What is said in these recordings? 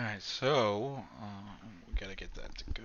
Alright, so we gotta get that to go.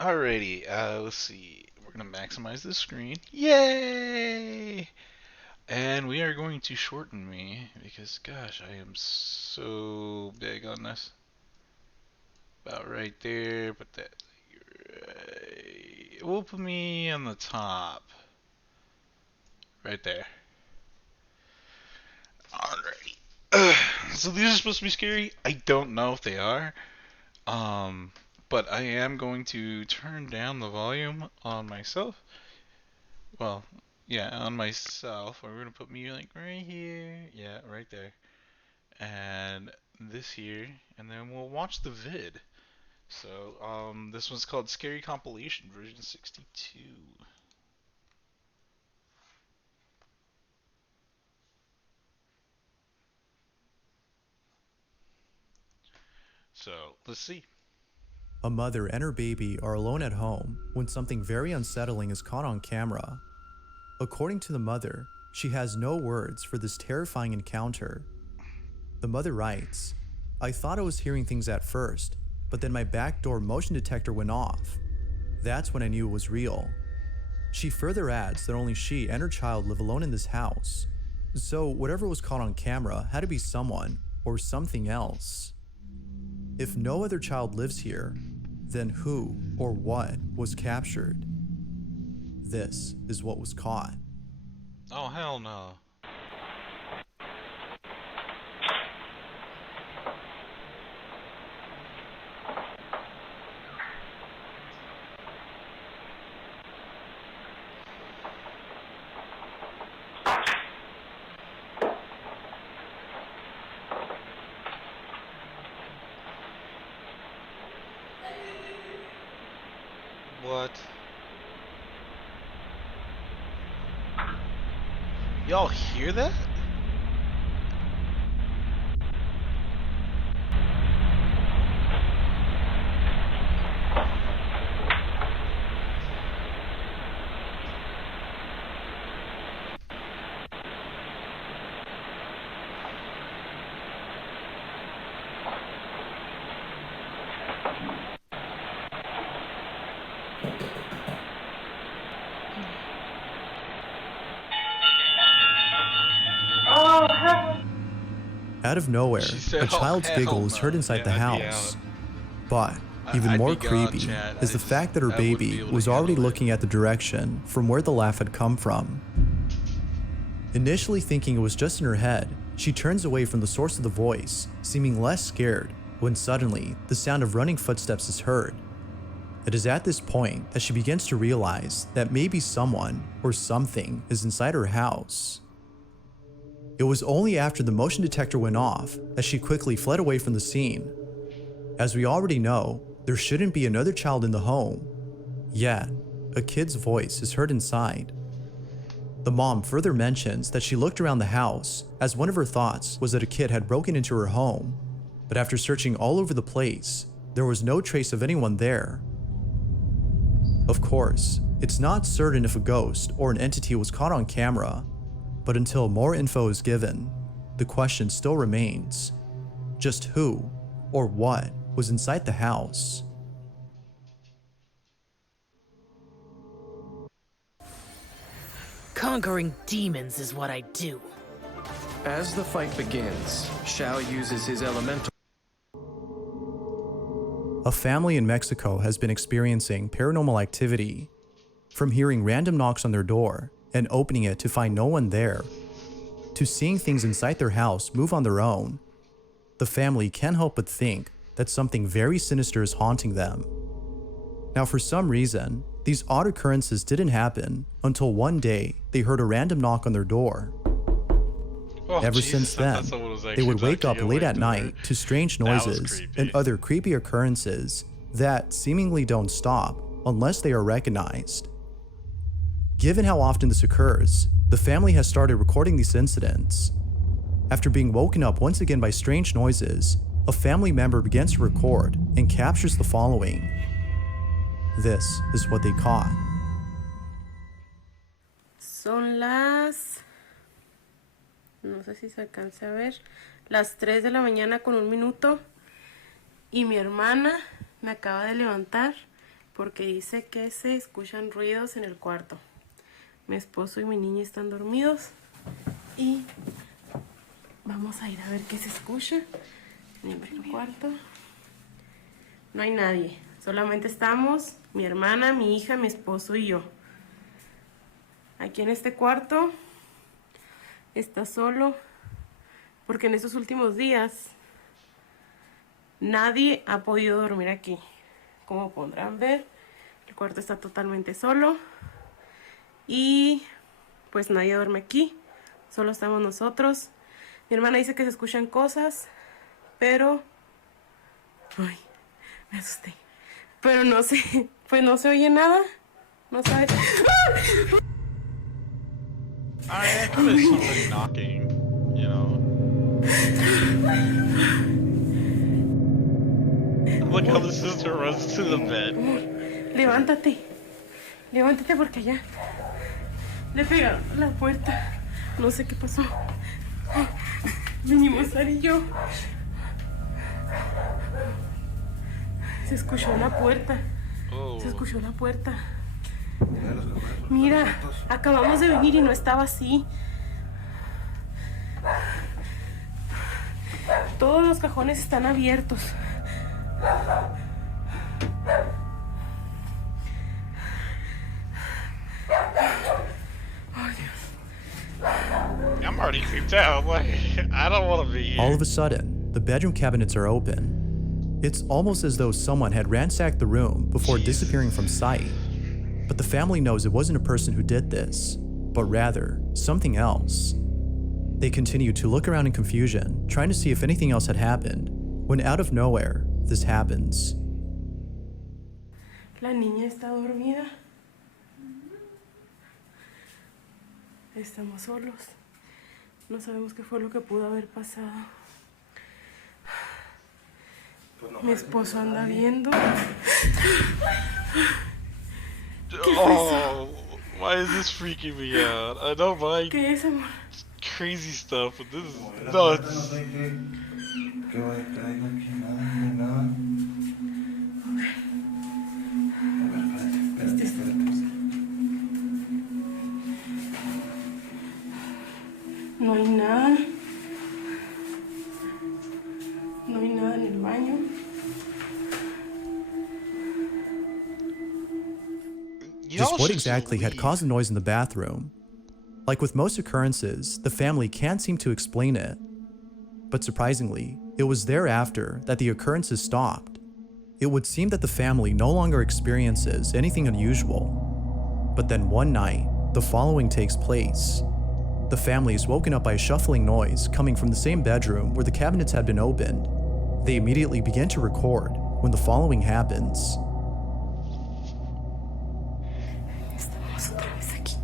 Alrighty, let's see. We're gonna maximize the screen. Yay! And we are going to shorten me because, gosh, I am so big on this. About right there. Put that. Right. We'll put me on the top. Right there. Alrighty. So these are supposed to be scary. I don't know if they are. Um, but I am going to turn down the volume on myself. Well, yeah, on myself. We're gonna put me like right here. Yeah, right there. And this here, and then we'll watch the vid. So, this one's called Scary Compilation version 62. So, let's see. A mother and her baby are alone at home when something very unsettling is caught on camera. According to the mother, she has no words for this terrifying encounter. The mother writes, "I thought I was hearing things at first, but then my back door motion detector went off. That's when I knew it was real." She further adds that only she and her child live alone in this house. So whatever was caught on camera had to be someone or something else. If no other child lives here, then who or what was captured? This is what was caught. Oh, hell no. What? Y'all hear that? Out of nowhere, She said, a "Oh child's hell giggle is heard no." inside Yeah, the I'd be out. house. But even I'd more be gone, creepy chat. is the fact that her I wouldn't be baby able to was already handle it. looking at the direction from where the laugh had come from. Initially thinking it was just in her head, she turns away from the source of the voice, seeming less scared, when suddenly the sound of running footsteps is heard. It is at this point that she begins to realize that maybe someone or something is inside her house. It was only after the motion detector went off that she quickly fled away from the scene. As we already know, there shouldn't be another child in the home, yet a kid's voice is heard inside. The mom further mentions that she looked around the house as one of her thoughts was that a kid had broken into her home, but after searching all over the place, there was no trace of anyone there. Of course, it's not certain if a ghost or an entity was caught on camera, but until more info is given, the question still remains: just who or what was inside the house? Conquering demons is what I do. As the fight begins, Shao uses his elemental A family in Mexico has been experiencing paranormal activity, from hearing random knocks on their door and opening it to find no one there, to seeing things inside their house move on their own. The family can't help but think that something very sinister is haunting them. Now, for some reason, these odd occurrences didn't happen until one day they heard a random knock on their door. Ever since then, they would wake up late at night to strange noises and other creepy occurrences that seemingly don't stop unless they are recognized. Given how often this occurs, the family has started recording these incidents. After being woken up once again by strange noises, a family member begins to record and captures the following. This is what they caught. Son no sé si se alcanza a ver, las 3 de la mañana con 1 minuto, y mi hermana me acaba de levantar porque dice que se escuchan ruidos en el cuarto. Mi esposo y mi niña están dormidos y vamos a ir a ver qué se escucha en el cuarto. No hay nadie, solamente estamos mi hermana, mi hija, mi esposo y yo. Aquí en este cuarto está solo porque en estos últimos días nadie ha podido dormir aquí. Como podrán ver, el cuarto está totalmente solo y pues nadie duerme aquí, solo estamos nosotros. Mi hermana dice que se escuchan cosas, pero ay, me asusté, pero no sé, pues no se oye nada, no sabe. I could have somebody knocking, you know. Look how the sister runs to the bed. Levántate, levántate porque allá le pegaron a la puerta. No sé qué pasó. Vinimos Ari y yo. Se escuchó la puerta. Se escuchó la puerta. Mira, acabamos de venir y no estaba así. Todos los cajones están abiertos. Oh, Dios. I'm already creeped out. Like, I don't want to be here. All of a sudden, the bedroom cabinets are open. It's almost as though someone had ransacked the room before disappearing from sight. But the family knows it wasn't a person who did this, but rather something else. They continue to look around in confusion, trying to see if anything else had happened, when out of nowhere, this happens. La niña está dormida. Estamos solos. No sabemos qué fue lo que pudo haber pasado. Mi esposo anda viendo. Oh, why is this freaking me out? I don't mind ¿Qué es, amor? crazy stuff, but this is nuts. No hay nada. No hay nada en el baño. Just what exactly had caused the noise in the bathroom? Like with most occurrences, the family can't seem to explain it. But surprisingly, it was thereafter that the occurrences stopped. It would seem that the family no longer experiences anything unusual. But then one night, the following takes place. The family is woken up by a shuffling noise coming from the same bedroom where the cabinets had been opened. They immediately begin to record when the following happens. Estamos otra vez aquí.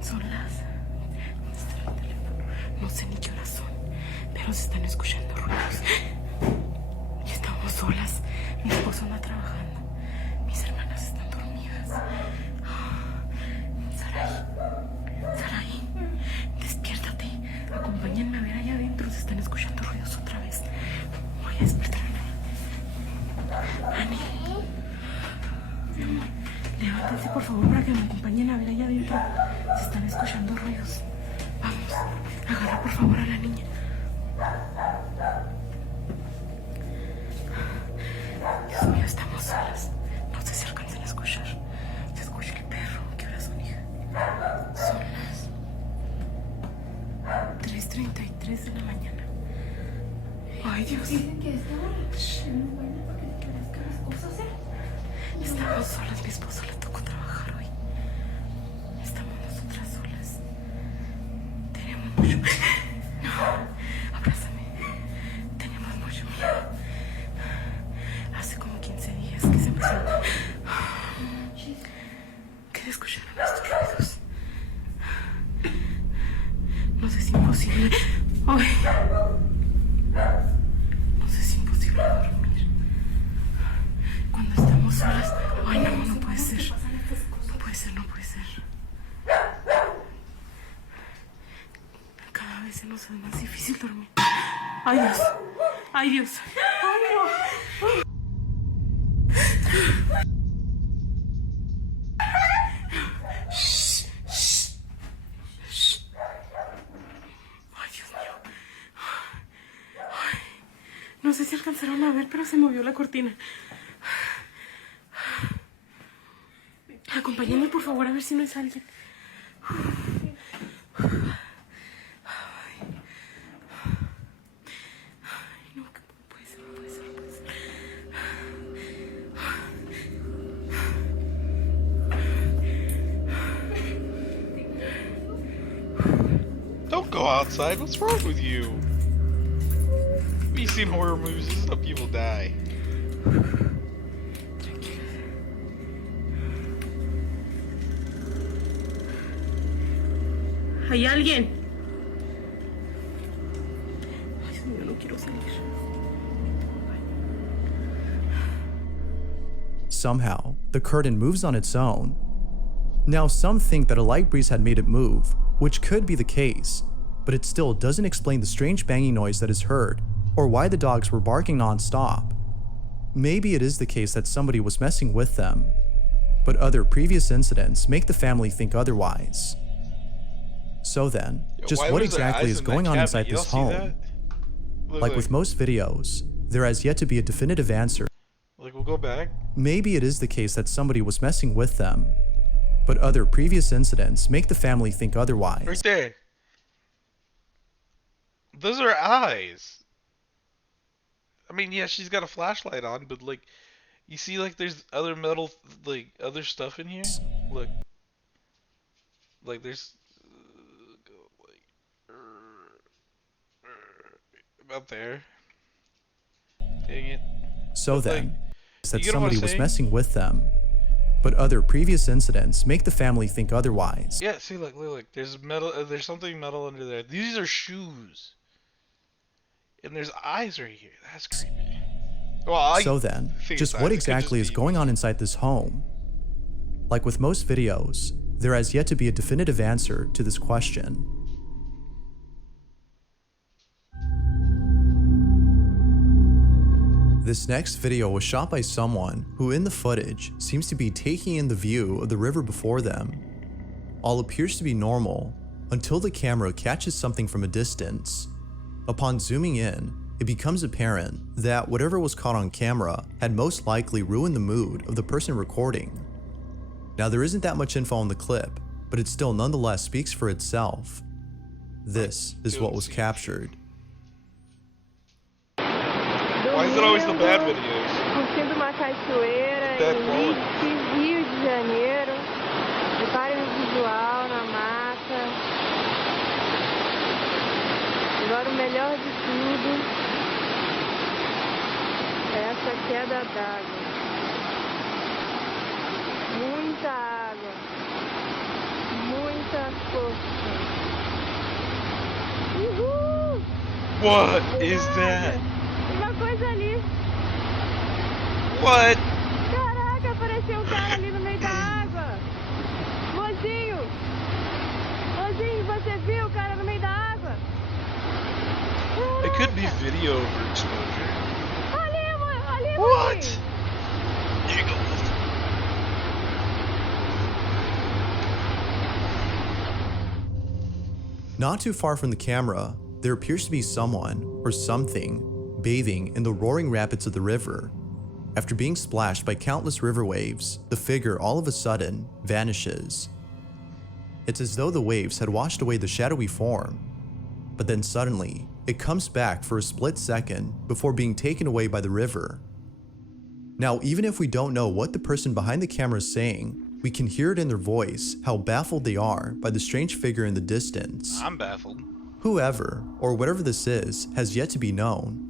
Son las... No sé ni qué horas son, pero se están escuchando ruidos. Y estamos solas. Mi esposo anda trabajando. Mis hermanas están dormidas. Saraí, despiértate. Acompáñenme a ver allá adentro. Se están escuchando ruidos otra vez. Voy a despertar a Ani. Levántense por favor para que me acompañen a ver allá adentro. Se están escuchando ruidos. Vamos, agarra por favor a la niña. Dios 3:33 de la mañana. Ay, Dios. Dicen que esta hora es muy buena para que aparezcan las cosas, Estamos solas, mi esposo le tocó trabajar hoy. Estamos nosotras solas. Tenemos mucho... No, abrázame. Tenemos mucho miedo. Hace como 15 días que se empezó... ¿Qué se escucharon estos ruidos? No sé si es imposible. Ay. No sé si es imposible dormir. Cuando estamos solas. Ay, no, no puede ser. No puede ser, no puede ser. Cada vez se nos hace más difícil dormir. Ay, Dios. Ay, Dios. Ay, no. Ay, Dios mío. Ay, no sé si alcanzaron a ver, pero se movió la cortina. Acompáñenme, por favor, a ver si no es alguien. Ay, no, que no puede ser, no puede ser, no puede ser. Don't go outside. What's wrong with you? Have you seen horror movies? This is how people die. ¿Hay alguien? Ay, Dios mío, no quiero salir. Somehow, the curtain moves on its own. Now, some think that a light breeze had made it move, which could be the case, but it still doesn't explain the strange banging noise that is heard, or why the dogs were barking non-stop. Maybe it is the case that somebody was messing with them, but other previous incidents make the family think otherwise. So then, just Why what was there exactly eyes is in going that on cabinet? inside You don't this see home? that? Look, Like with most videos, there has yet to be a definitive answer. like we'll go back. Maybe it is the case that somebody was messing with them, but other previous incidents make the family think otherwise. Right there. Those are eyes. I mean, yeah, she's got a flashlight on, but like, you see, like, there's other metal, like, other stuff in here. Look, like, there's about there. Dang it. So But, then, like, that you get what I'm somebody was saying? messing with them, but other previous incidents make the family think otherwise. Yeah, see, look. There's metal. There's something metal under there. These are shoes, and there's eyes right here. That's creepy. Well, So then, think just it's what eyes. It could exactly is be- going on inside this home? Like with most videos, there has yet to be a definitive answer to this question. This next video was shot by someone who in the footage seems to be taking in the view of the river before them. All appears to be normal until the camera catches something from a distance. Upon zooming in, it becomes apparent that whatever was caught on camera had most likely ruined the mood of the person recording. Now there isn't that much info on the clip, but it still nonetheless speaks for itself. This is what was captured. Why is it always the bad videos? Curtindo uma cachoeira Bad em quality. Rio de Janeiro. Reparem no visual, na mata. Agora o melhor de tudo é essa queda d'água. Muita água. Muita força. Uhul! What is that? Uma coisa ali. What? Caraca, apareceu um cara ali no meio da água. Mozinho. Mozinho, você viu o cara no meio da água? It could be video overexposure. Ali, ali, What? mozinho. Here you go. Not too far from the camera, there appears to be someone or something bathing in the roaring rapids of the river. After being splashed by countless river waves, the figure all of a sudden vanishes. It's as though the waves had washed away the shadowy form. but then suddenly, it comes back for a split second before being taken away by the river. Now, even if we don't know what the person behind the camera is saying, we can hear it in their voice how baffled they are by the strange figure in the distance. I'm baffled. Whoever, or whatever this is, has yet to be known.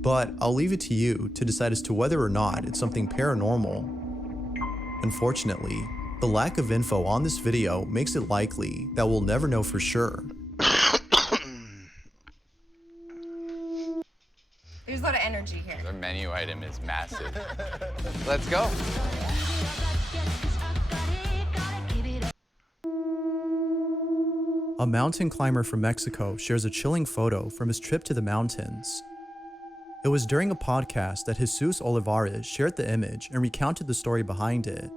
But I'll leave it to you to decide as to whether or not it's something paranormal. Unfortunately, the lack of info on this video makes it likely that we'll never know for sure. There's a lot of energy here. Their menu item is massive. Let's go. A mountain climber from Mexico shares a chilling photo from his trip to the mountains. It was during a podcast that Jesus Olivares shared the image and recounted the story behind it.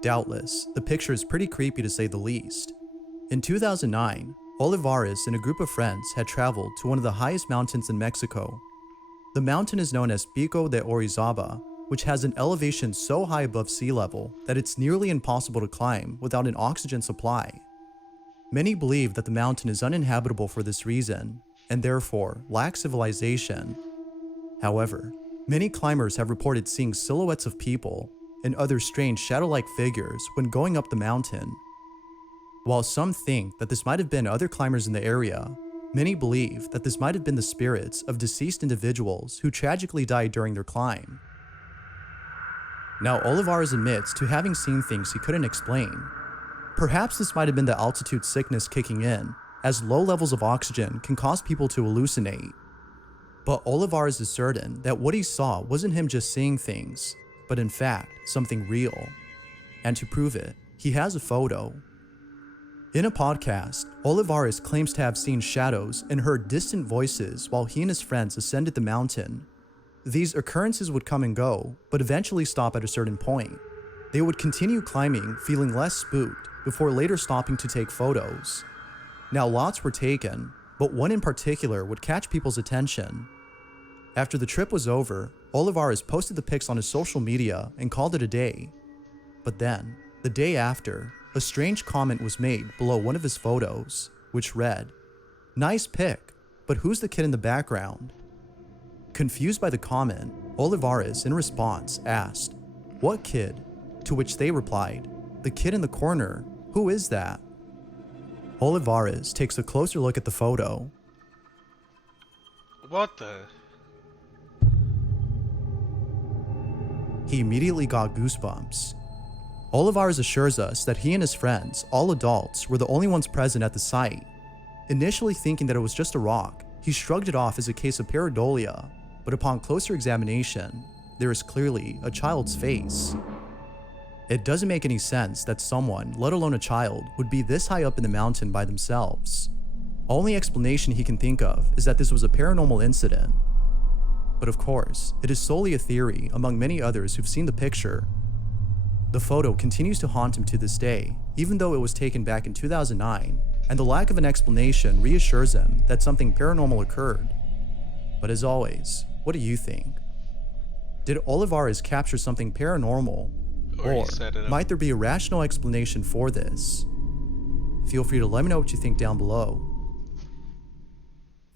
Doubtless, the picture is pretty creepy to say the least. In 2009, Olivares and a group of friends had traveled to one of the highest mountains in Mexico. The mountain is known as Pico de Orizaba, which has an elevation so high above sea level that it's nearly impossible to climb without an oxygen supply. Many believe that the mountain is uninhabitable for this reason, and therefore lacks civilization. However, many climbers have reported seeing silhouettes of people and other strange shadow-like figures when going up the mountain. While some think that this might have been other climbers in the area, many believe that this might have been the spirits of deceased individuals who tragically died during their climb. Now, Olivares admits to having seen things he couldn't explain. Perhaps this might have been the altitude sickness kicking in, as low levels of oxygen can cause people to hallucinate. But Olivares is certain that what he saw wasn't him just seeing things, but in fact, something real. And to prove it, he has a photo. In a podcast, Olivares claims to have seen shadows and heard distant voices while he and his friends ascended the mountain. These occurrences would come and go, but eventually stop at a certain point. They would continue climbing, feeling less spooked, before later stopping to take photos. Now, lots were taken, but one in particular would catch people's attention. After the trip was over, Olivares posted the pics on his social media and called it a day. But then, the day after, a strange comment was made below one of his photos, which read, "Nice pic, but who's the kid in the background?" Confused by the comment, Olivares, in response, asked, "What kid?" To which they replied, "The kid in the corner. Who is that?" Olivares takes a closer look at the photo. What the? He immediately got goosebumps. Olivares assures us that he and his friends, all adults, were the only ones present at the site. Initially thinking that it was just a rock, he shrugged it off as a case of pareidolia, but upon closer examination, there is clearly a child's face. It doesn't make any sense that someone, let alone a child, would be this high up in the mountain by themselves. Only explanation he can think of is that this was a paranormal incident. But of course, it is solely a theory among many others who've seen the picture. The photo continues to haunt him to this day, even though it was taken back in 2009, and the lack of an explanation reassures him that something paranormal occurred. But as always, what do you think? Did Olivares capture something paranormal? Or might there be a rational explanation for this? Feel free to let me know what you think down below.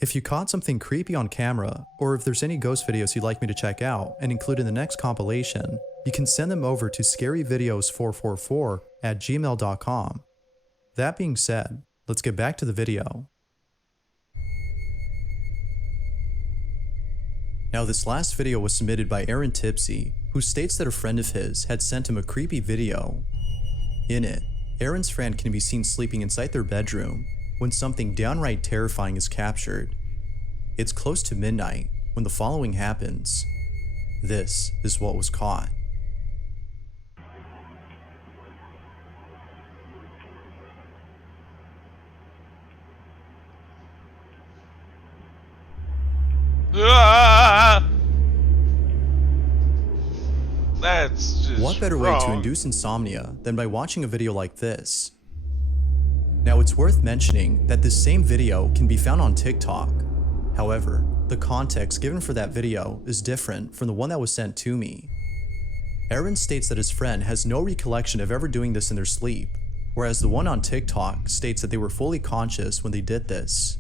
If you caught something creepy on camera, or if there's any ghost videos you'd like me to check out and include in the next compilation, you can send them over to scaryvideos444@gmail.com. That being said, let's get back to the video. Now, this last video was submitted by Aaron Tipsy, who states that a friend of his had sent him a creepy video. In it, Aaron's friend can be seen sleeping inside their bedroom when something downright terrifying is captured. It's close to midnight when the following happens. This is what was caught. Ah! That's just What better way wrong. to induce insomnia than by watching a video like this? Now, it's worth mentioning that this same video can be found on TikTok. However, the context given for that video is different from the one that was sent to me. Aaron states that his friend has no recollection of ever doing this in their sleep, whereas the one on TikTok states that they were fully conscious when they did this.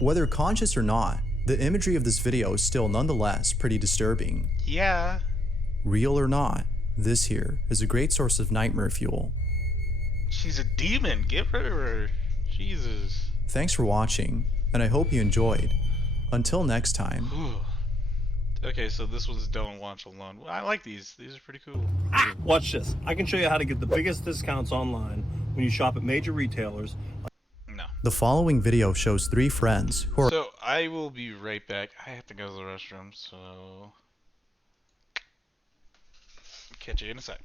Whether conscious or not, the imagery of this video is still nonetheless pretty disturbing. Yeah. Real or not, this here is a great source of nightmare fuel. She's a demon. Get rid of her. Jesus. Thanks for watching, and I hope you enjoyed. Until next time. Okay, so this one's don't watch alone. I like these. These are pretty cool. Watch this. I can show you how to get the biggest discounts online when you shop at major retailers. No. The following video shows 3 friends who are So I will be right back. I have to go to the restroom, so catch you in a sec.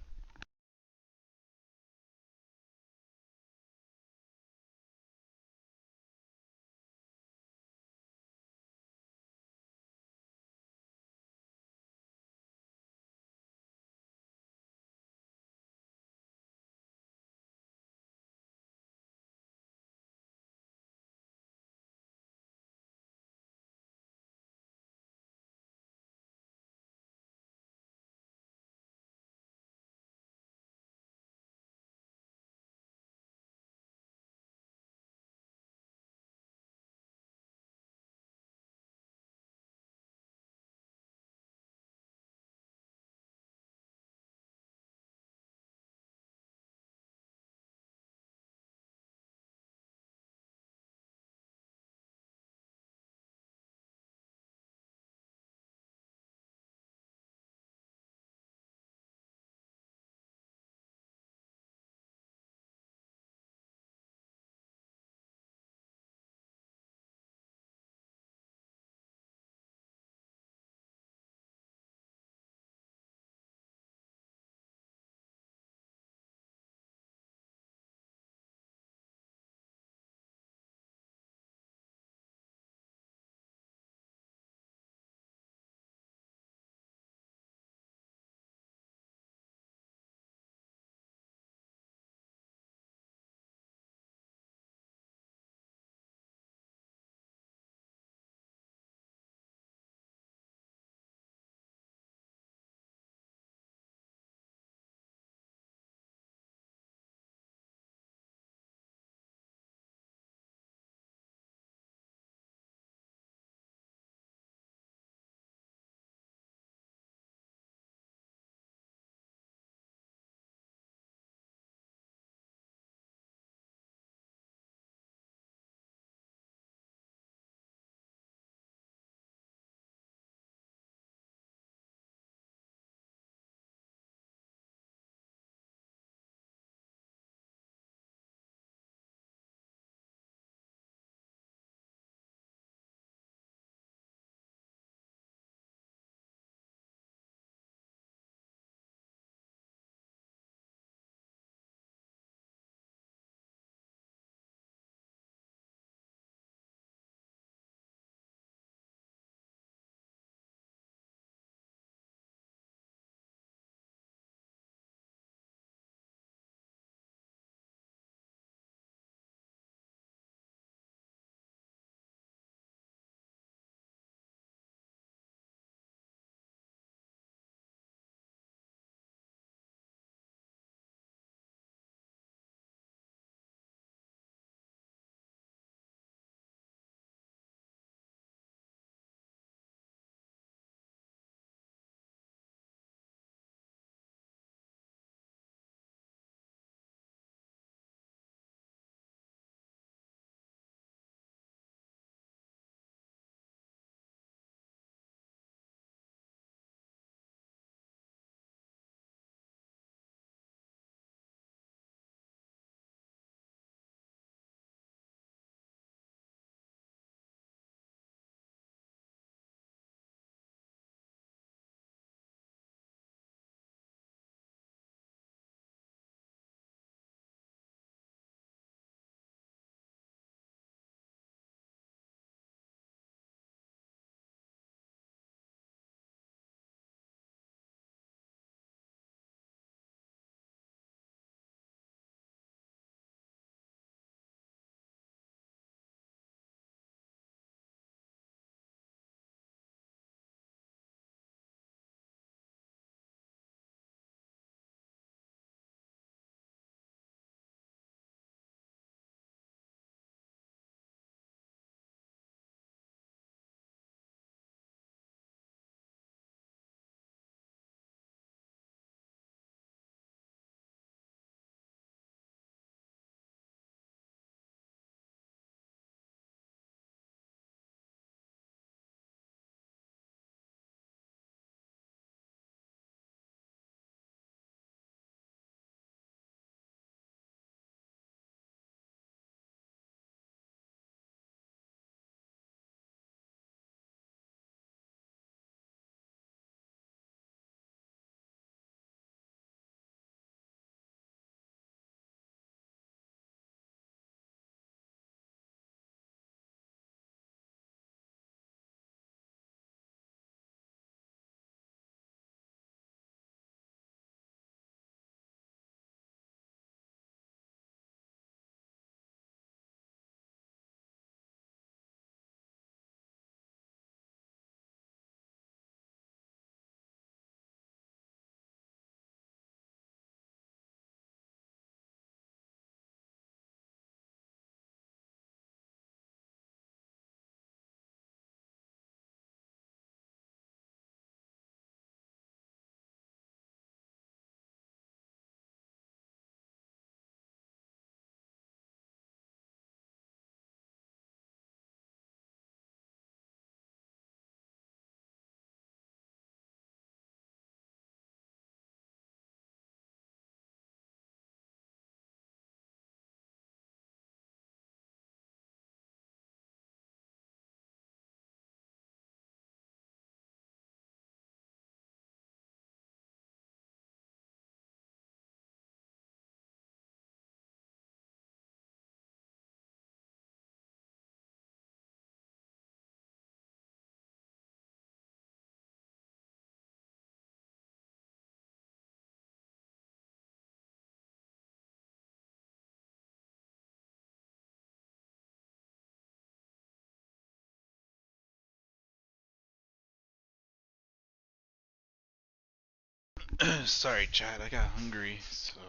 Sorry, Chad. I got hungry, so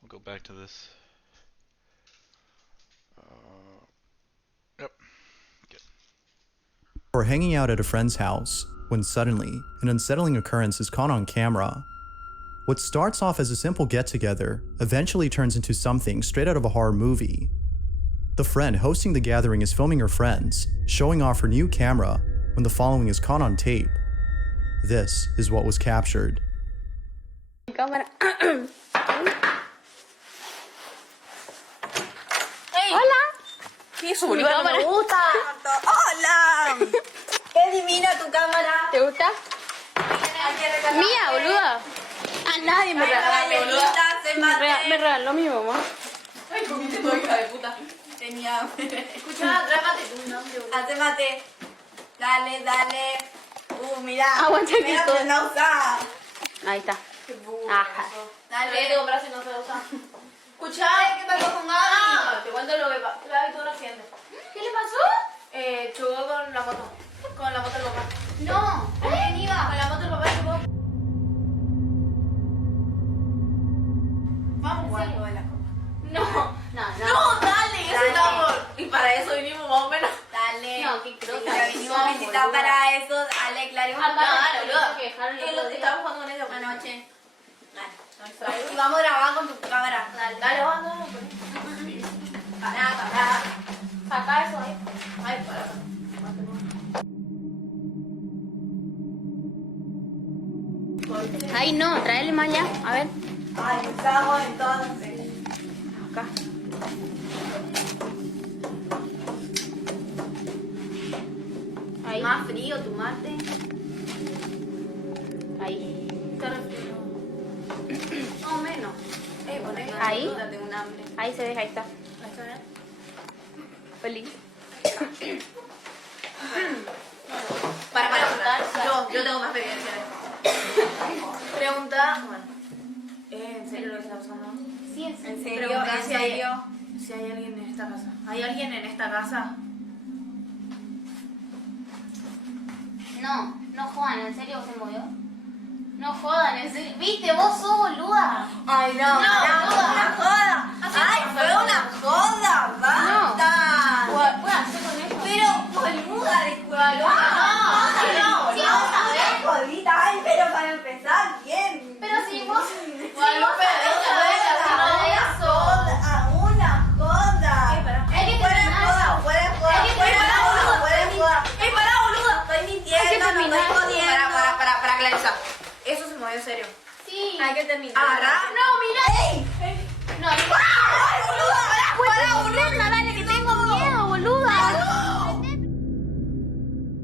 we'll go back to this. Yep. Good. Or hanging out at a friend's house when suddenly an unsettling occurrence is caught on camera. What starts off as a simple get-together eventually turns into something straight out of a horror movie. The friend hosting the gathering is filming her friends, showing off her new camera when the following is caught on tape. This is what was captured. Cámara. Hola. ¿Qué es, boluda? No me gusta. Hola. Qué divina tu cámara. ¿Te gusta? Mía, boluda. A nadie me regaló. Me regaló mi mamá. Ay, comiste todo, hija de puta. Tenía hambre. Escucha, trágate tu nombre. Hace mate. Dale, dale. Mirá. Aguanta el Mira, pico. se la usa. Ahí está. Ajá. Dale. Te compras si no se usa. Escucha, ¿qué pasó con Gaby? Te cuento lo que pasó. Gaby tuvo un accidente. ¿Qué le pasó? Chocó con la moto. Con la moto del papá. No. ¿Con quién iba? Con la moto del papá chocó. Vamos a jugar lo de la copa. No, dale, eso estamos. Y para eso vinimos más o menos. Dale. No, qué crosa. Ya vinimos a visitar para eso. Dale, claro. Dale, boludo. Estamos jugando con ellos anoche. Dale. Y vamos a grabar con tu cámara. Dale, vamos. Pará. Saca eso ahí. Ay, pará. Ahí no, tráele más allá. A ver. Ay, estamos entonces. Acá. Ahí. Más frío, tu mate. Ahí. No, menos. Ahí. Tengo un hambre. Ahí se deja, ahí está. ¿Ahí está bien? Feliz. Para. Yo tengo más experiencia. Pregunta, bueno, ¿en serio lo que está pasando? Sí, es. ¿En serio? Pregunta si hay alguien en esta casa. ¿Hay alguien en esta casa? No jodan, ¿en serio se movió? No jodan, ¿en serio? ¿Viste? Vos sos boluda. Ay, no, una joda. Ay, fue una joda, basta. No. ¿Puedo hacer con esto? Pero, boluda, disculpa. No, Sí, vamos a ver. Jodita, ay, pero para empezar, bien. Pero si vos... Una joda. Fuera joda. Estoy mintiendo, no estoy jodiendo. Para clarizar. Eso se movió en serio. Sí. Hay que terminar. No, mira. ¡Ey! No, ¡Ay, boluda! dale, que tengo miedo, boluda.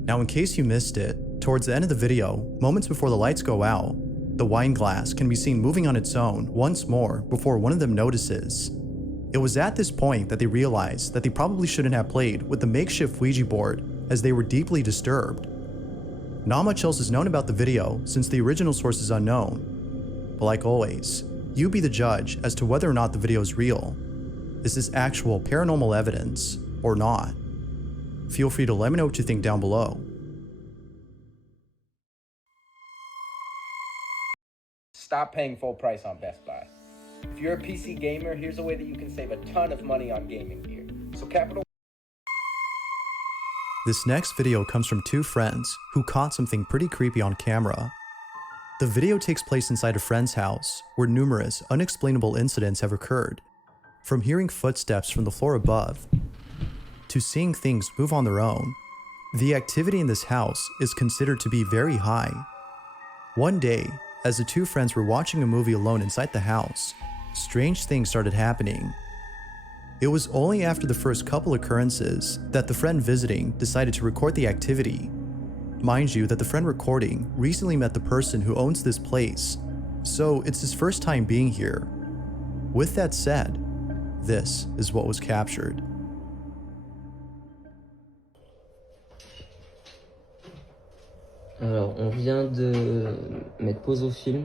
Now, in case you missed it, towards the end of the video, moments before the lights go out, the wine glass can be seen moving on its own once more before one of them notices. It was at this point that they realized that they probably shouldn't have played with the makeshift Ouija board, as they were deeply disturbed. Not much else is known about the video since the original source is unknown. But like always, you be the judge as to whether or not the video is real. Is this actual paranormal evidence or not? Feel free to let me know what you think down below. Stop paying full price on Best Buy. If you're a PC gamer, here's a way that you can save a ton of money on gaming gear. So Capital... This next video comes from two friends who caught something pretty creepy on camera. The video takes place inside a friend's house where numerous unexplainable incidents have occurred. From hearing footsteps from the floor above to seeing things move on their own, the activity in this house is considered to be very high. One day, as the two friends were watching a movie alone inside the house, strange things started happening. It was only after the first couple occurrences that the friend visiting decided to record the activity. Mind you that the friend recording recently met the person who owns this place, so it's his first time being here. With that said, this is what was captured. Alors, on vient de mettre pause au film,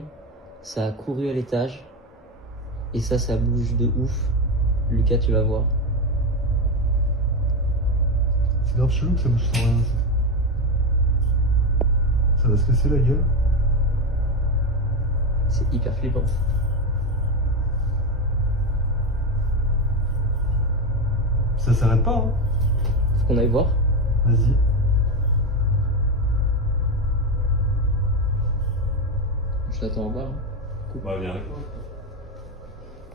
ça a couru à l'étage, et ça bouge de ouf. Lucas, tu vas voir. C'est grave chelou que ça bouge sans rien. Ça. Ça va se casser la gueule. C'est hyper flippant. Ça s'arrête pas, hein. Faut qu'on aille voir. Vas-y. Je t'attends en bas. Hein. Bah, viens avec moi.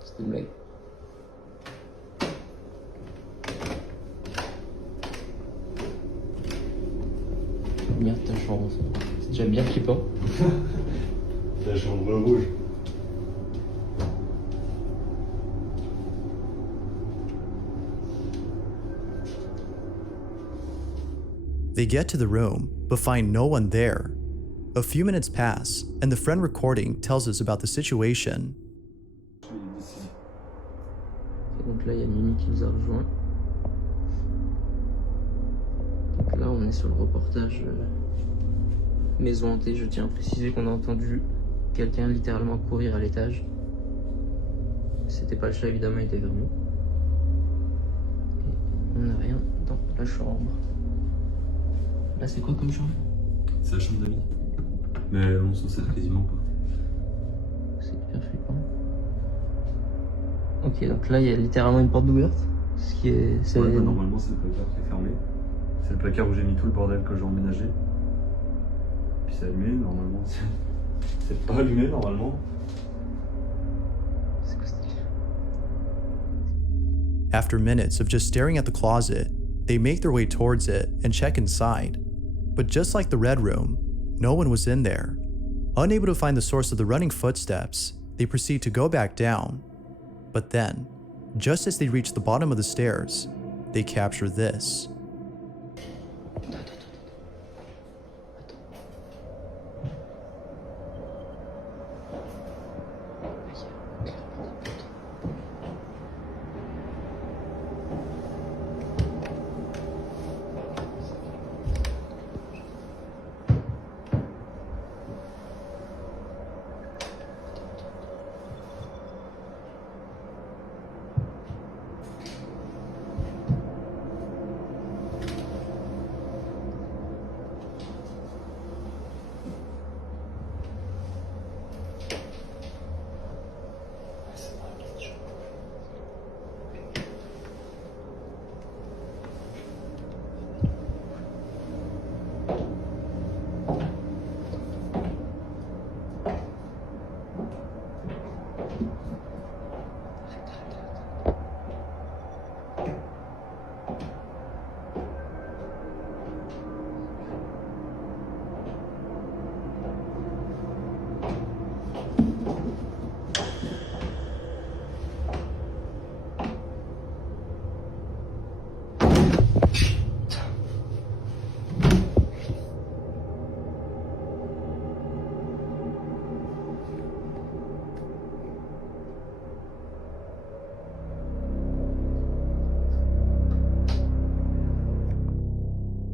C'était une blague. Merde, ta chambre, c'est déjà bien flippant. La chambre rouge. They get to the room, but find no one there. A few minutes pass, and the friend recording tells us about the situation. Donc là, il y a Mimi qui nous a rejoint. Donc là, on est sur le reportage maison hantée. Je tiens à préciser qu'on a entendu quelqu'un littéralement courir à l'étage. C'était pas le chat, évidemment, il était vers nous. Et on n'a rien dans la chambre. Là, c'est quoi comme chambre? C'est la chambre d'amis. Mais on s'en sert quasiment pas. C'est hyper flippant. Ok, donc là, il y a littéralement une porte ouverte. Ce qui est... Ouais, bah, normalement, c'est le placard qui est fermé. C'est le placard où j'ai mis tout le bordel que j'ai emménagé. Puis c'est allumé, normalement. C'est pas allumé, normalement. C'est quoi cette délire? After minutes of just staring at the closet, they make their way towards it and check inside. But just like the red room, no one was in there. Unable to find the source of the running footsteps, they proceed to go back down. But then, just as they reach the bottom of the stairs, they capture this.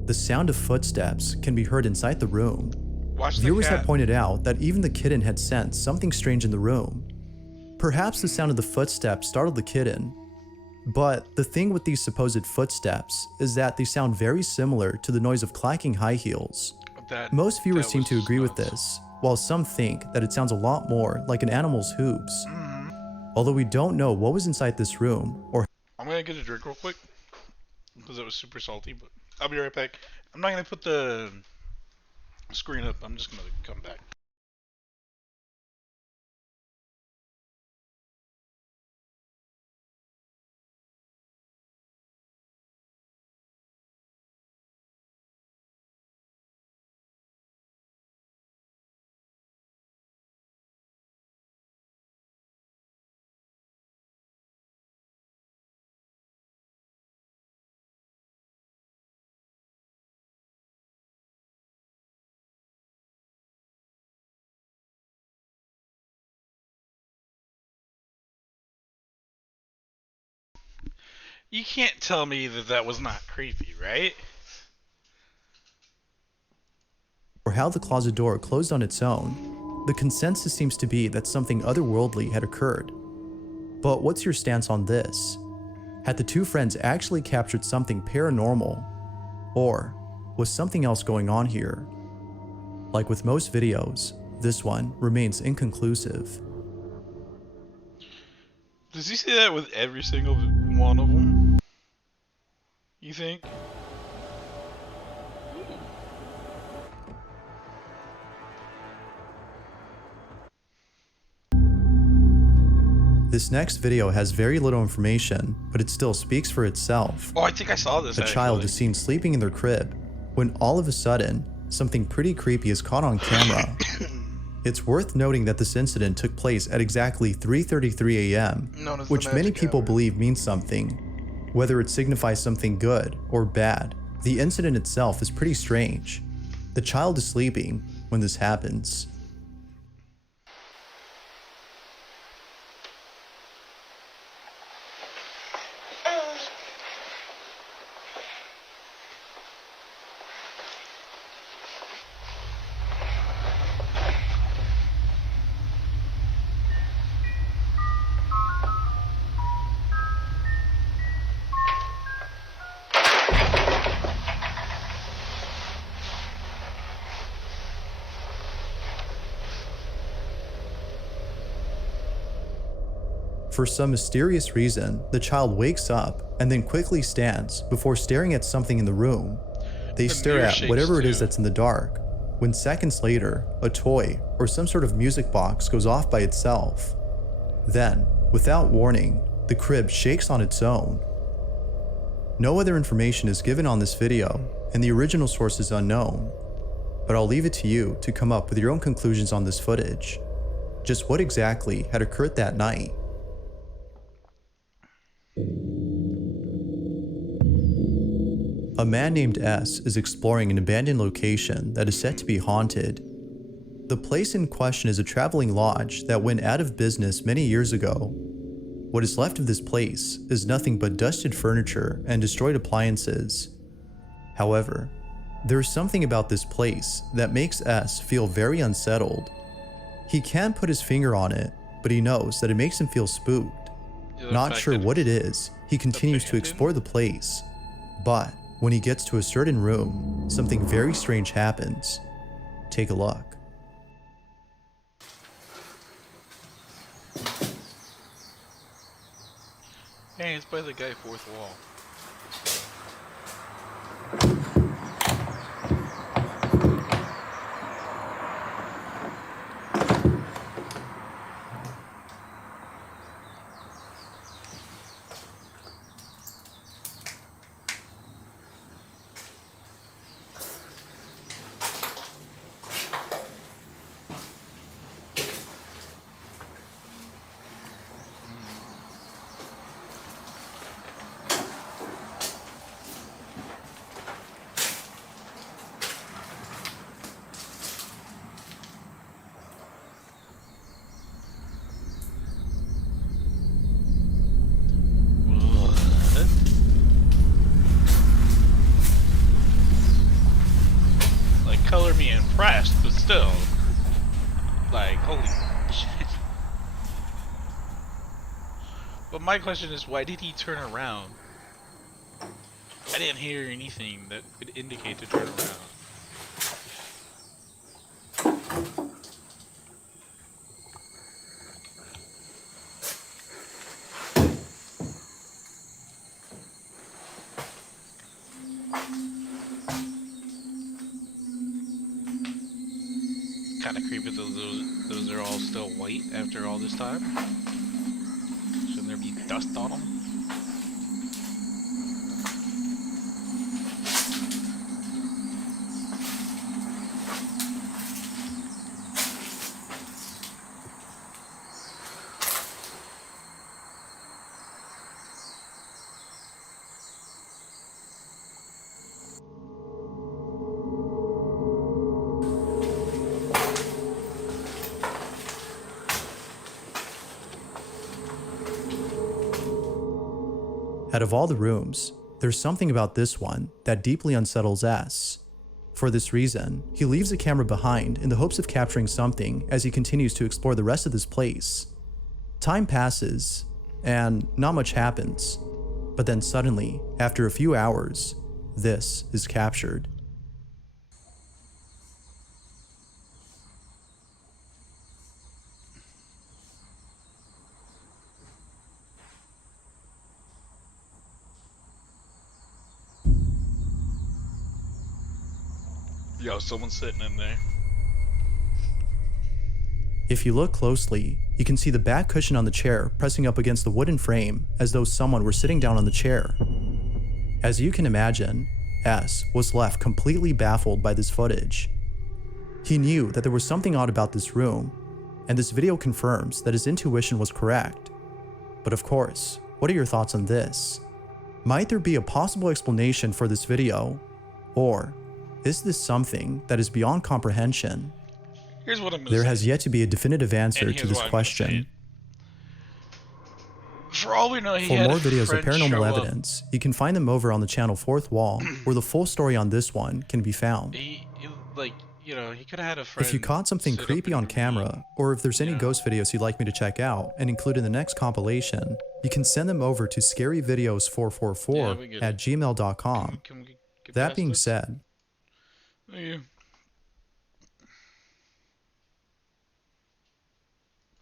The sound of footsteps can be heard inside the room. Viewers had pointed out that even the kitten had sensed something strange in the room. Perhaps the sound of the footsteps startled the kitten. But the thing with these supposed footsteps is that they sound very similar to the noise of clacking high heels. Most viewers seem to agree with this, while some think that it sounds a lot more like an animal's hooves. Although we don't know what was inside this room or... I'm gonna get a drink real quick because it was super salty, but I'll be right back. I'm not gonna put the screen up, I'm just gonna come back. You can't tell me that that was not creepy, right? or how the closet door closed on its own, the consensus seems to be that something otherworldly had occurred. But what's your stance on this? Had the two friends actually captured something paranormal? Or was something else going on here? Like with most videos, this one remains inconclusive. Does he say that with every single one of them? You think? This next video has very little information, but it still speaks for itself. Oh, I think I saw this. A child is seen sleeping in their crib when all of a sudden, something pretty creepy is caught on camera. It's worth noting that this incident took place at exactly 3:33 a.m., which many people believe means something. Whether it signifies something good or bad, the incident itself is pretty strange. The child is sleeping when this happens. For some mysterious reason, the child wakes up and then quickly stands before staring at something in the room. They stare at whatever it is that's in the dark, when seconds later, a toy or some sort of music box goes off by itself. Then, without warning, the crib shakes on its own. No other information is given on this video, and the original source is unknown, but I'll leave it to you to come up with your own conclusions on this footage. Just what exactly had occurred that night? A man named S is exploring an abandoned location that is said to be haunted. The place in question is a traveling lodge that went out of business many years ago. What is left of this place is nothing but dusted furniture and destroyed appliances. However, there is something about this place that makes S feel very unsettled. He can't put his finger on it, but he knows that it makes him feel spooked. Not sure what it is, he continues to explore the place. But when he gets to a certain room, something very strange happens. Take a look. Hey, it's by the guy fourth wall. Color me impressed, but still, like, holy shit. But my question is, why did he turn around? I didn't hear anything that would indicate to turn around. Kind of creepy that those are all still white after all this time. Shouldn't there be dust on them? Out of all the rooms, there's something about this one that deeply unsettles S. For this reason, he leaves the camera behind in the hopes of capturing something as he continues to explore the rest of this place. Time passes, and not much happens. But then suddenly, after a few hours, this is captured. Yo, someone's sitting in there. If you look closely, you can see the back cushion on the chair pressing up against the wooden frame as though someone were sitting down on the chair. As you can imagine, S was left completely baffled by this footage. He knew that there was something odd about this room, and this video confirms that his intuition was correct. But of course, what are your thoughts on this? Might there be a possible explanation for this video? Or is this something that is beyond comprehension? Here's what I'm gonna There say. has yet to be a definitive answer And to here's this why I'm gonna say question. For all we know, he For had more a videos of friend show paranormal up. evidence, you can find them over on the channel Fourth Wall, where the full story on this one can be found. He like, you know, he could have had a friend. If you caught something sit up creepy and on read. camera, or if there's any Yeah. ghost videos you'd like me to check out and include in the next compilation, you can send them over to scaryvideos444 Yeah, we get at it. gmail.com. Can we get That past being this? said, Thank you.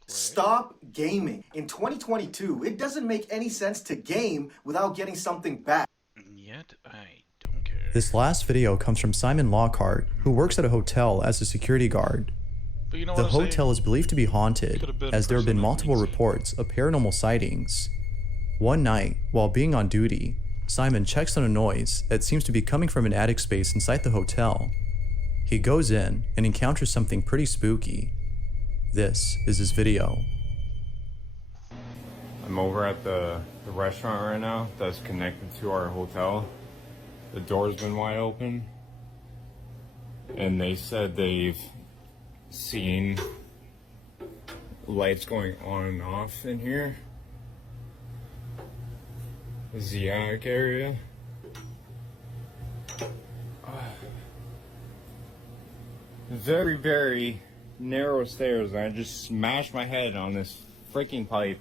Stop gaming. In 2022, it doesn't make any sense to game without getting something back. Yet I don't care. this last video comes from Simon Lockhart, who works at a hotel as a security guard. But you know The what I'm saying? hotel is believed to be haunted, Could've been as there have been person that multiple needs it. reports of paranormal sightings. One night, while being on duty, Simon checks on a noise that seems to be coming from an attic space inside the hotel. He goes in and encounters something pretty spooky. This is his video. I'm over at the restaurant right now that's connected to our hotel. The door's been wide open. And they said they've seen lights going on and off in here. This is the attic area. Very, very narrow stairs, and I just smashed my head on this freaking pipe.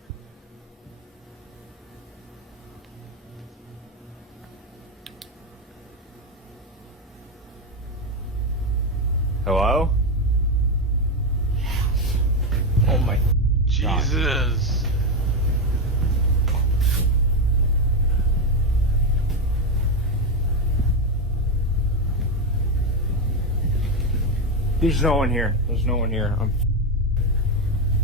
Hello? Oh my God. Jesus. There's no one here. There's no one here.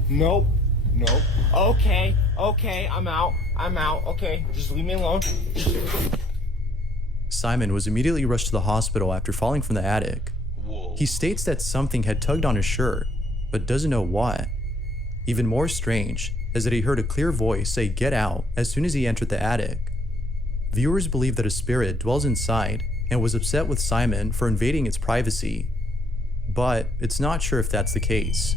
Nope. Nope. Okay. Okay. I'm out. I'm out. Okay. Just leave me alone. Simon was immediately rushed to the hospital after falling from the attic. Whoa. He states that something had tugged on his shirt, but doesn't know what. Even more strange is that he heard a clear voice say "get out" as soon as he entered the attic. Viewers believe that a spirit dwells inside and was upset with Simon for invading its privacy, but it's not sure if that's the case.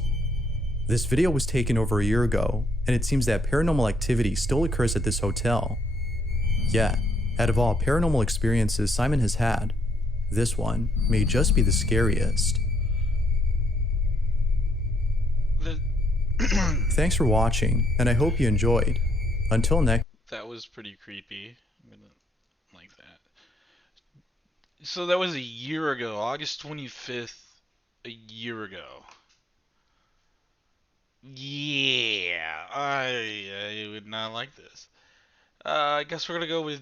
This video was taken over a year ago, and it seems that paranormal activity still occurs at this hotel. Yet, out of all paranormal experiences Simon has had, this one may just be the scariest. Thanks for watching, and I hope you enjoyed. Until next. That was pretty creepy. I'm gonna like that. So that was a year ago, August 25th, a year ago. Yeah, I would not like this. I guess we're gonna go with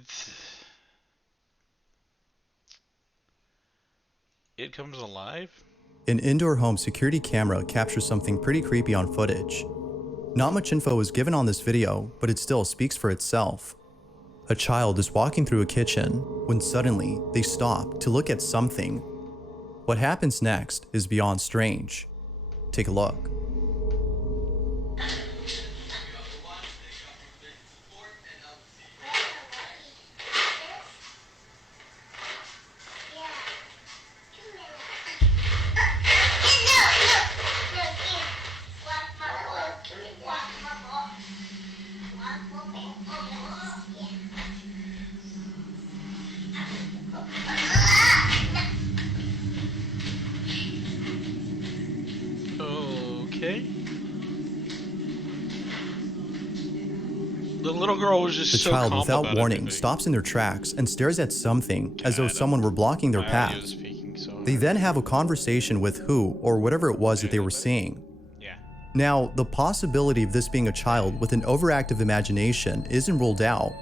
It Comes Alive. An indoor home security camera captures something pretty creepy on footage. Not much info is given on this video, but it still speaks for itself. A child is walking through a kitchen when suddenly they stop to look at something. What happens next is beyond strange. Take a look. Okay. The little girl was just The so child, calm without about warning, everything. stops in their tracks and stares at something as though someone were blocking their My path. audio is speaking so They hard. then have a conversation with who or whatever it was that they were seeing. Yeah. Now, the possibility of this being a child with an overactive imagination isn't ruled out,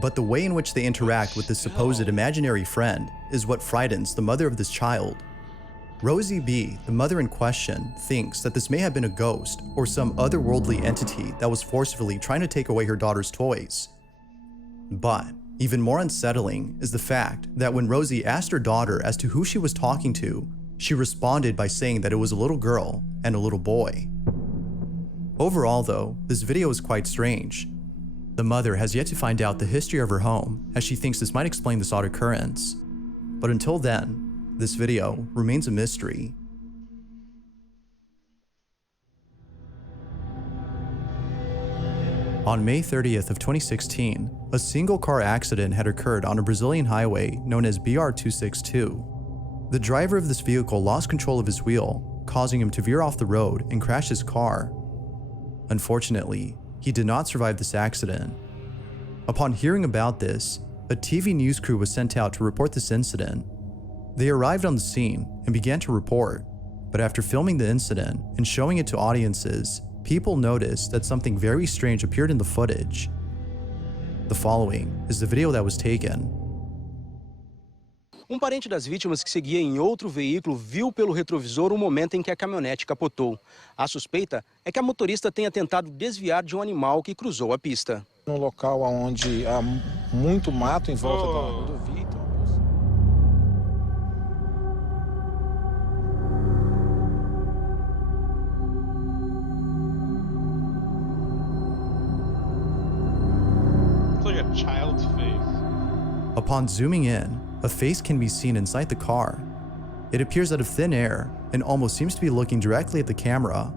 but the way in which they interact with this supposed imaginary friend is what frightens the mother of this child. Rosie B., the mother in question, thinks that this may have been a ghost or some otherworldly entity that was forcefully trying to take away her daughter's toys. But even more unsettling is the fact that when Rosie asked her daughter as to who she was talking to, she responded by saying that it was a little girl and a little boy. Overall though, this video is quite strange. The mother has yet to find out the history of her home, as she thinks this might explain this odd occurrence. But until then, this video remains a mystery. On May 30th of 2016, a single car accident had occurred on a Brazilian highway known as BR-262. The driver of this vehicle lost control of his wheel, causing him to veer off the road and crash his car. Unfortunately, he did not survive this accident. Upon hearing about this, a TV news crew was sent out to report this incident. They arrived on the scene and began to report, but after filming the incident and showing it to audiences, people noticed that something very strange appeared in the footage. The following is the video that was taken. Parente das vítimas que seguia em outro veículo viu pelo retrovisor o momento em que a caminhonete capotou. A suspeita é que a motorista tenha tentado desviar de animal que cruzou a pista. No local onde há muito mato em volta da rodovia. Child's face. Upon zooming in, a face can be seen inside the car. It appears out of thin air and almost seems to be looking directly at the camera.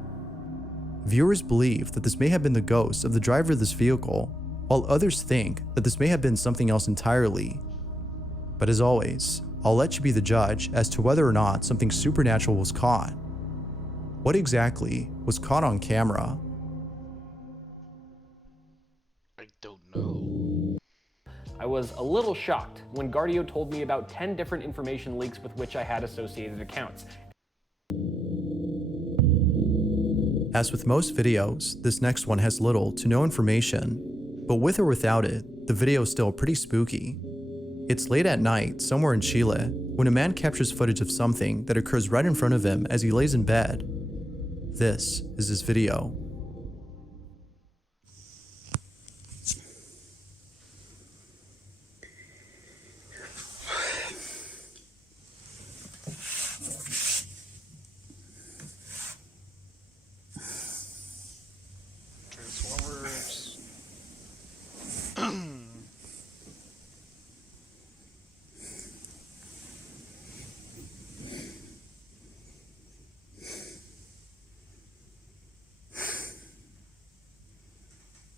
Viewers believe that this may have been the ghost of the driver of this vehicle, while others think that this may have been something else entirely. But as always, I'll let you be the judge as to whether or not something supernatural was caught. What exactly was caught on camera? I was a little shocked when Guardio told me about 10 different information leaks with which I had associated accounts. As with most videos, this next one has little to no information, but with or without it, the video is still pretty spooky. It's late at night, somewhere in Chile, when a man captures footage of something that occurs right in front of him as he lays in bed. This is his video.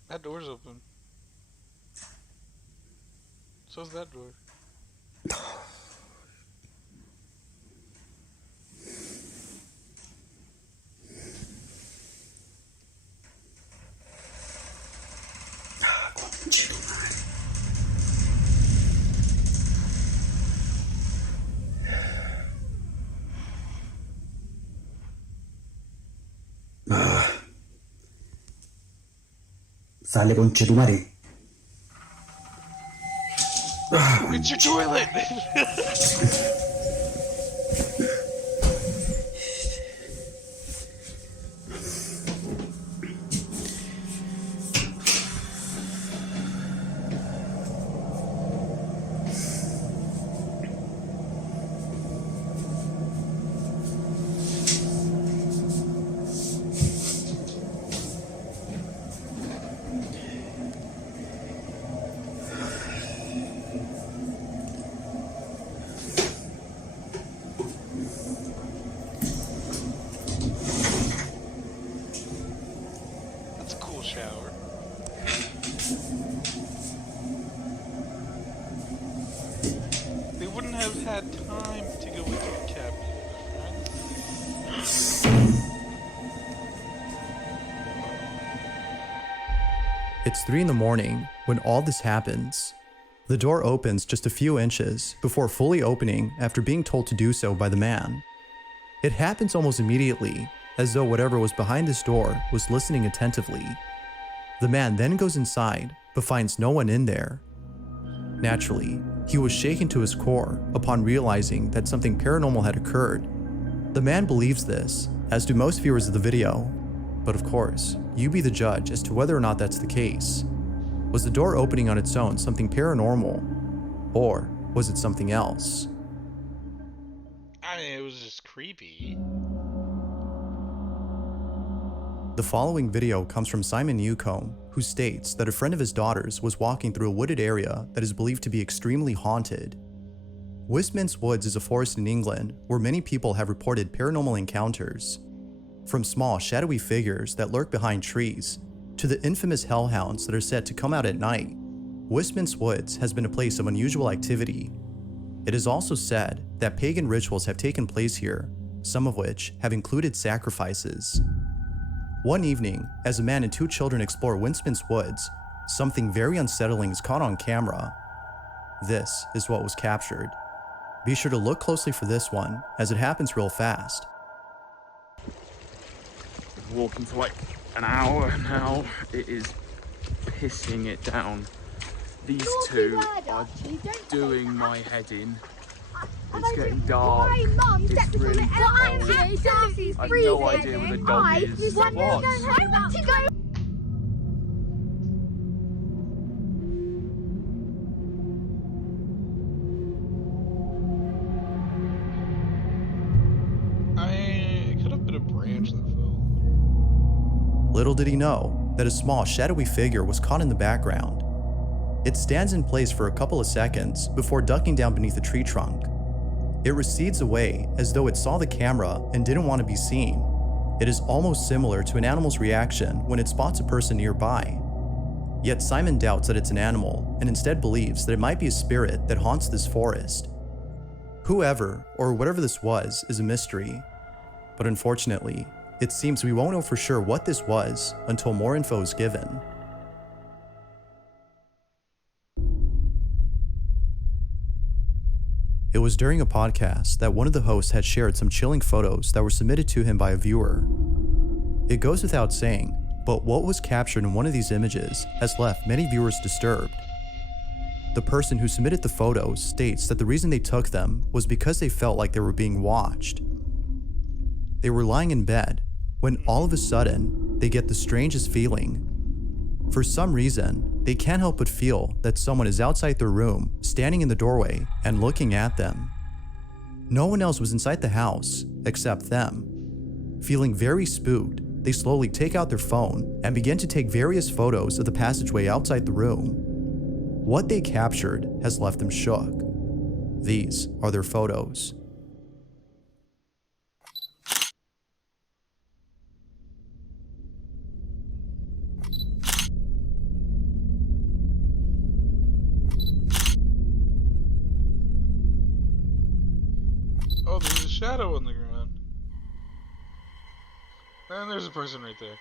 That door's open. So's that door. Sale conchetumare. It's your toilet! Shower. They wouldn't have had time to go into the cabinet. It's 3 in the morning when all this happens. The door opens just a few inches before fully opening after being told to do so by the man. It happens almost immediately, as though whatever was behind this door was listening attentively. The man then goes inside, but finds no one in there. Naturally, he was shaken to his core upon realizing that something paranormal had occurred. The man believes this, as do most viewers of the video. But of course, you be the judge as to whether or not that's the case. Was the door opening on its own something paranormal? Or was it something else? I mean, it was just creepy. The following video comes from Simon Newcomb, who states that a friend of his daughter's was walking through a wooded area that is believed to be extremely haunted. Westminster Woods is a forest in England where many people have reported paranormal encounters. From small, shadowy figures that lurk behind trees, to the infamous hellhounds that are said to come out at night, Westminster Woods has been a place of unusual activity. It is also said that pagan rituals have taken place here, some of which have included sacrifices. One evening, as a man and two children explore Westminster Woods, something very unsettling is caught on camera. This is what was captured. Be sure to look closely for this one, as it happens real fast. Walking for like an hour now. It is pissing it down. These two are doing my head in. It's getting dark. It's really cold. I have no idea where the dog is. What? It could have been a branch that fell. Little did he know that a small, shadowy figure was caught in the background. It stands in place for a couple of seconds before ducking down beneath a tree trunk. It recedes away as though it saw the camera and didn't want to be seen. It is almost similar to an animal's reaction when it spots a person nearby. Yet Simon doubts that it's an animal and instead believes that it might be a spirit that haunts this forest. Whoever or whatever this was is a mystery, but unfortunately, it seems we won't know for sure what this was until more info is given. It was during a podcast that one of the hosts had shared some chilling photos that were submitted to him by a viewer. It goes without saying, but what was captured in one of these images has left many viewers disturbed. The person who submitted the photos states that the reason they took them was because they felt like they were being watched. They were lying in bed when all of a sudden they get the strangest feeling. For some reason, they can't help but feel that someone is outside their room, standing in the doorway and looking at them. No one else was inside the house except them. Feeling very spooked, they slowly take out their phone and begin to take various photos of the passageway outside the room. What they captured has left them shook. These are their photos. Oh, there's a shadow on the ground. And there's a person right there.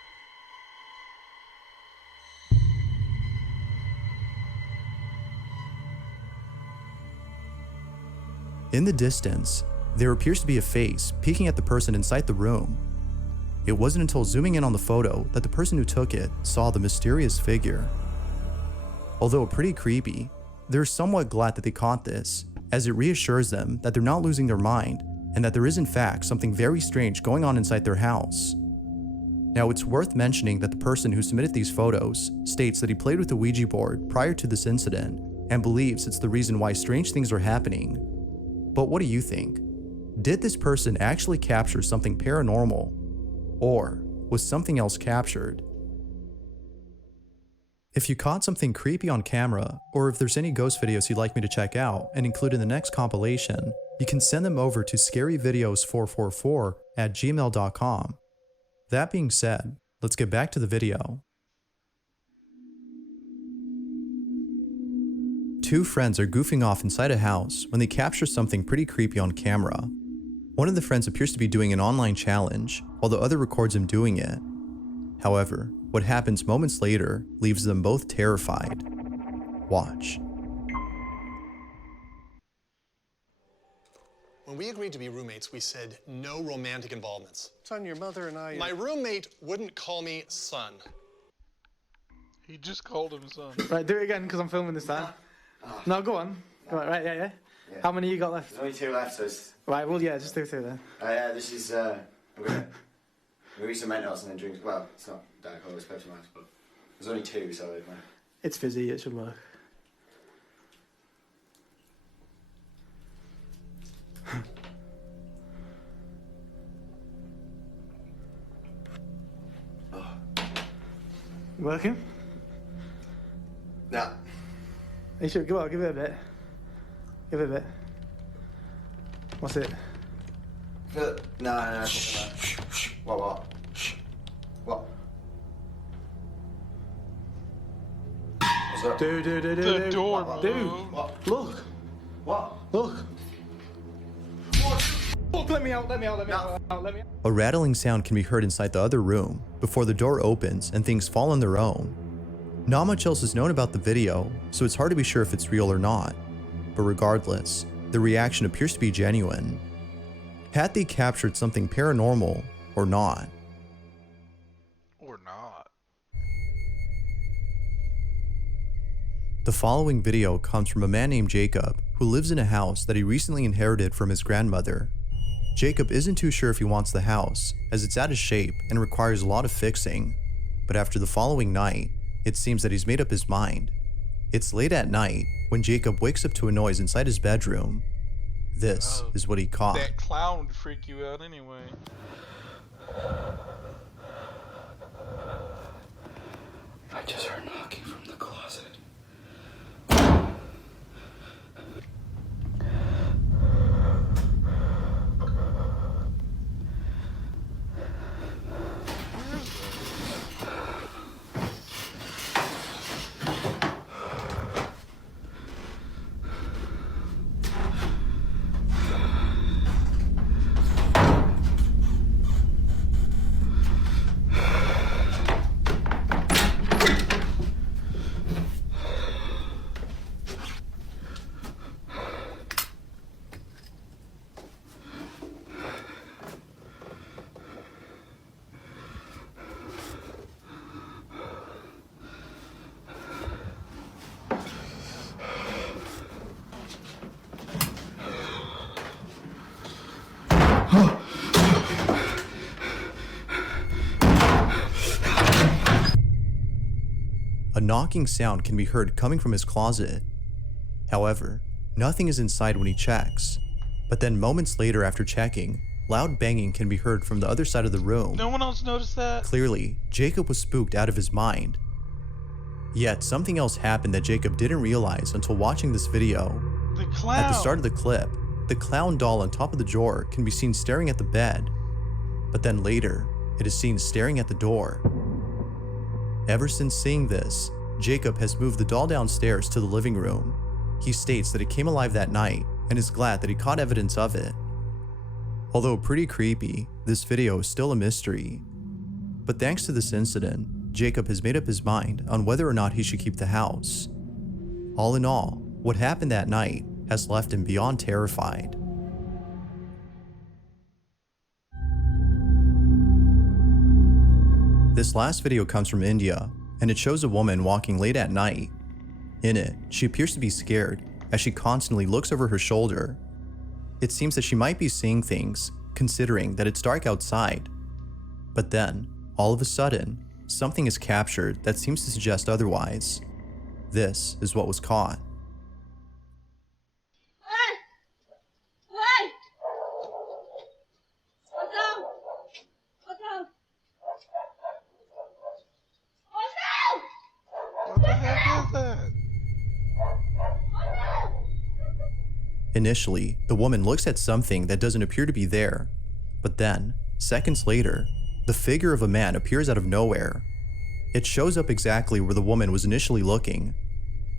In the distance, there appears to be a face peeking at the person inside the room. It wasn't until zooming in on the photo that the person who took it saw the mysterious figure. Although pretty creepy, they're somewhat glad that they caught this, as it reassures them that they're not losing their mind and that there is in fact something very strange going on inside their house. Now, it's worth mentioning that the person who submitted these photos states that he played with the Ouija board prior to this incident and believes it's the reason why strange things are happening. But what do you think? Did this person actually capture something paranormal? Or was something else captured? If you caught something creepy on camera, or if there's any ghost videos you'd like me to check out and include in the next compilation, you can send them over to scaryvideos444@gmail.com. That being said, let's get back to the video. Two friends are goofing off inside a house when they capture something pretty creepy on camera. One of the friends appears to be doing an online challenge, while the other records him doing it. However, what happens moments later leaves them both terrified. Watch. When we agreed to be roommates, we said no romantic involvements. Son, your mother and I... My roommate wouldn't call me son. He just called him son. Right, do it again because I'm filming this time. No, go on. Go on, right, yeah. Yeah. How many you got left? There's only 2 left, so it's... Right, well, yeah, just do 2 then. This is, I'm gonna read some Mentos and then drink, well, it's not Diet Cola, it's Pepsi Max, but there's only 2, so it might... It's fizzy, it should work. Working? No. You should, go on, give it a bit. Give it a bit. What's it? No. What? What? What's up? Do. The door. What? Look. What? Look. Look, let me out. A rattling sound can be heard inside the other room before the door opens and things fall on their own. Not much else is known about the video, so it's hard to be sure if it's real or not. But regardless, the reaction appears to be genuine. Had they captured something paranormal or not? Or not. The following video comes from a man named Jacob who lives in a house that he recently inherited from his grandmother. Jacob isn't too sure if he wants the house, as it's out of shape and requires a lot of fixing. But after the following night, it seems that he's made up his mind. It's late at night when Jacob wakes up to a noise inside his bedroom. This is what he caught. That clown would freak you out anyway. I just heard knocking from the closet. A knocking sound can be heard coming from his closet. However, nothing is inside when he checks. But then moments later after checking, loud banging can be heard from the other side of the room. No one else noticed that? Clearly, Jacob was spooked out of his mind. Yet something else happened that Jacob didn't realize until watching this video. The clown. At the start of the clip, the clown doll on top of the drawer can be seen staring at the bed. But then later, it is seen staring at the door. Ever since seeing this, Jacob has moved the doll downstairs to the living room. He states that it came alive that night and is glad that he caught evidence of it. Although pretty creepy, this video is still a mystery. But thanks to this incident, Jacob has made up his mind on whether or not he should keep the house. All in all, what happened that night has left him beyond terrified. This last video comes from India, and it shows a woman walking late at night. In it, she appears to be scared as she constantly looks over her shoulder. It seems that she might be seeing things, considering that it's dark outside. But then, all of a sudden, something is captured that seems to suggest otherwise. This is what was caught. What the heck is that? Initially, the woman looks at something that doesn't appear to be there, but then, seconds later, the figure of a man appears out of nowhere. It shows up exactly where the woman was initially looking.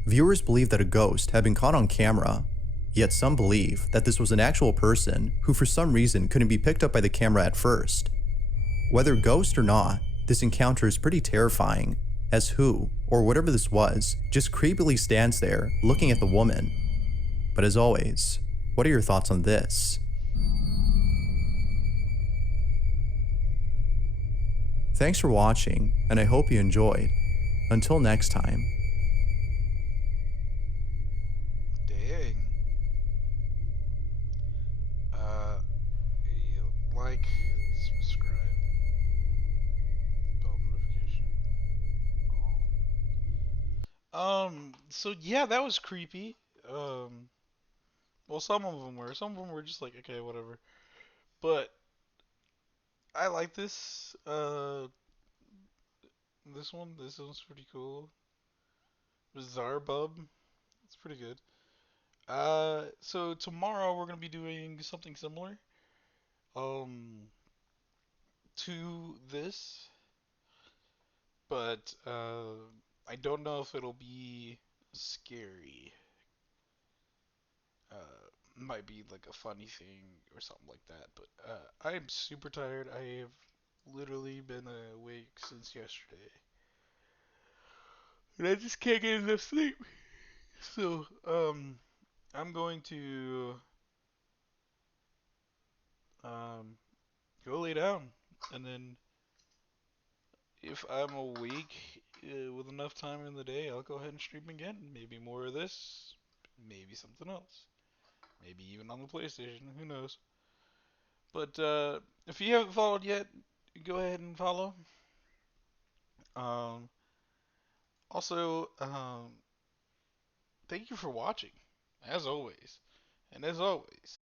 Viewers believe that a ghost had been caught on camera, yet some believe that this was an actual person who for some reason couldn't be picked up by the camera at first. Whether ghost or not, this encounter is pretty terrifying, as who, or whatever this was, just creepily stands there looking at the woman. But as always, what are your thoughts on this? Thanks for watching, and I hope you enjoyed. Until next time. Dang. So yeah, that was creepy. Well, some of them were. Some of them were just like, okay, whatever. But I like this. This one. This one's pretty cool. Bizarre Bub. It's pretty good. So tomorrow we're gonna be doing something similar. Um, to this, but I don't know if it'll be scary. Might be like a funny thing or something like that. But I am super tired. I have literally been awake since yesterday, and I just can't get enough sleep. So I'm going to um go lay down, and then if I'm awake with enough time in the day, I'll go ahead and stream again. Maybe more of this, maybe something else, maybe even on the PlayStation. Who knows? But if you haven't followed yet, go ahead and follow. Um, also, thank you for watching, as always, and as always.